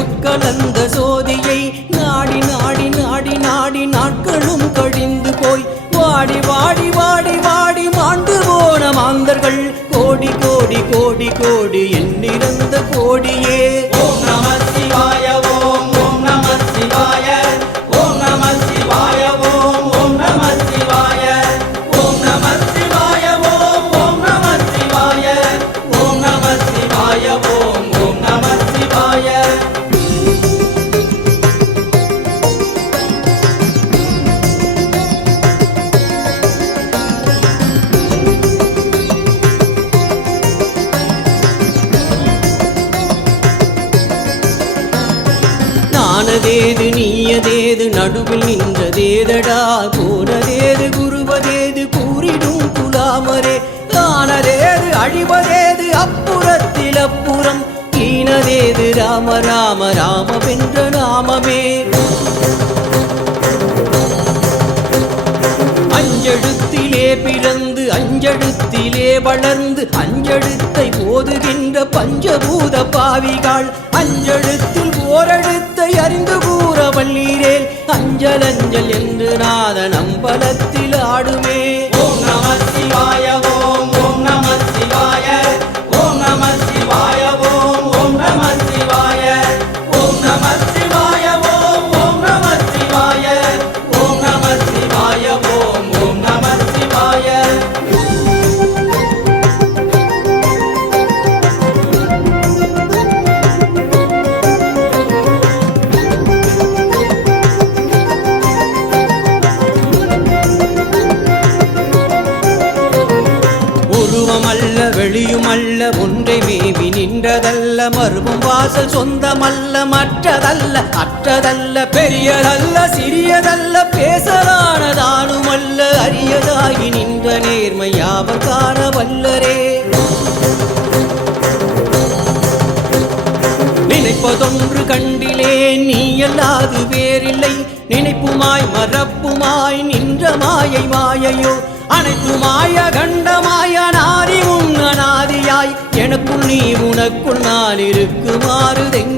உட்கலந்த சோதியை நாடி நாடி நாடி நாடி நாட்களும் கழிந்து போய் வாடி வாடி வாடி வாடி மாண்டு போன மாந்தர்கள். கோடி கோடி கோடி கோடி எண்ணிறந்த கோடியே. ஓம் நம சிவாய நானதேது நீயதேது நடுவில் நின்றதேதடா போனதேது குருவதேது கூறிடும் குலாமரே காணதேது அழிவதேது அப்புறத்தில் அப்புறம் ஈனதேது ராம ராம ராமவென்ற நாமமே. அஞ்செழுத்திலே பிறந்து அஞ்செழுத்திலே வளர்ந்து அஞ்செழுத்தை போதுகின்ற பஞ்சபூத பாவிகள் அஞ்ச அஞ்சல் அஞ்சல் என்று நாதன் அம்பலத்தில் ஆடுமே. ஓம் நம சிவாய உருவமல்ல வெளியுமல்ல ஒன்றை மேவி நின்றதல்ல மறுபும் வாசல் சொந்தமல்ல மற்றதல்ல அற்றதல்ல பெரியதல்ல சிறியதல்ல பேசலானதானுமல்ல அரியதாகி நின்ற நேர்மை யாவர் காண வல்லரே? நினைப்பதொன்று கண்டிலே நீ அல்லாது வேறில்லை. நினைப்புமாய் மறப்புமாய் நின்ற மாயை மாயையோ அனைத்துமாய கண்டமாய எனக்குள் உனக்குள் நான் இருக்குமாறு